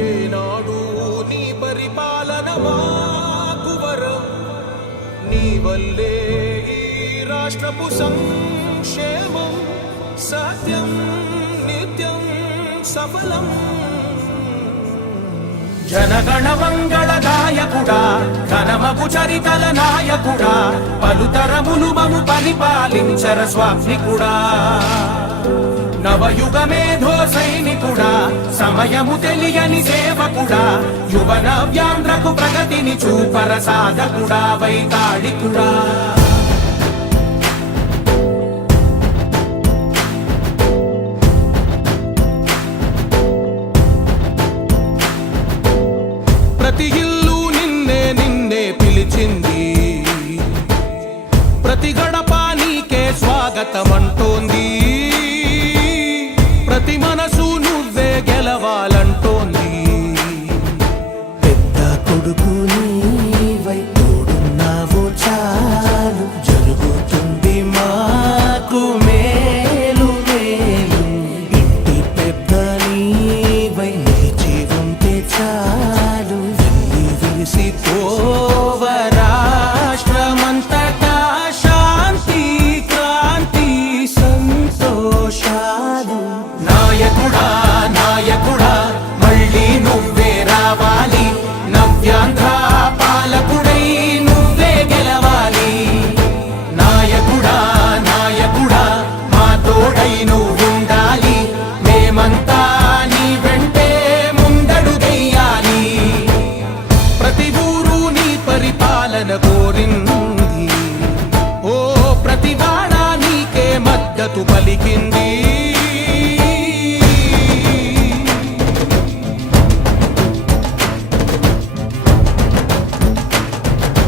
ఏనాడు నీ పరిపాలన మాకు వల్లే ఈ రాష్ట్రపు సంక్షేమం సత్యం నిత్యం సఫలం. జనగణ మంగళ గాయకుడా ఘనమగు చరితల నాయకుడా పలుతరములు మము పరిపాలించర స్వామికుడా. నవయుగ మేధో సైనికుడా సమయము తెలియని సేవ సేవకుడా యువన వ్యాంధ్రకు ప్రగతిని చూపర సాధకుడా వైతాళికుడా. ప్రతి ఇల్లు నిన్నే నిన్నే పిలిచింది. ప్రతి గడప నీకే స్వాగతం రాష్ట్రమంతటా శాంతి క్రాంతి సంతోషాలు. నాయకుడా నాయకుడా me.